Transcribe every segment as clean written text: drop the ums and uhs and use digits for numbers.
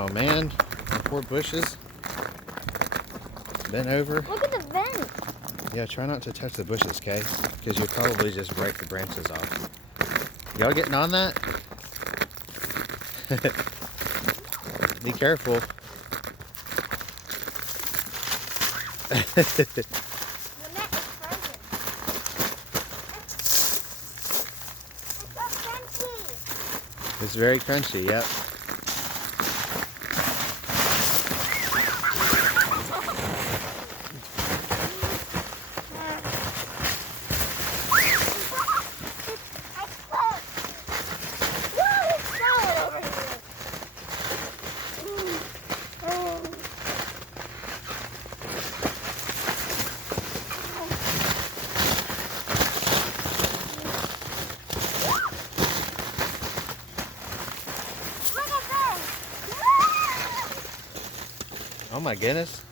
Oh man, the poor bushes. Bent over. Look at the vent. Yeah, try not to touch the bushes, okay? Because you'll probably just break the branches off. Y'all getting on that? Be careful. The net is frozen. It's so crunchy. It's very crunchy, yep. Oh my goodness.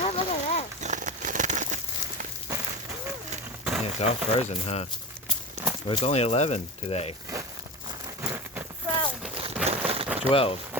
Look at this. Yeah, it's all frozen, huh? Well, it's only 11 today. 12. 12.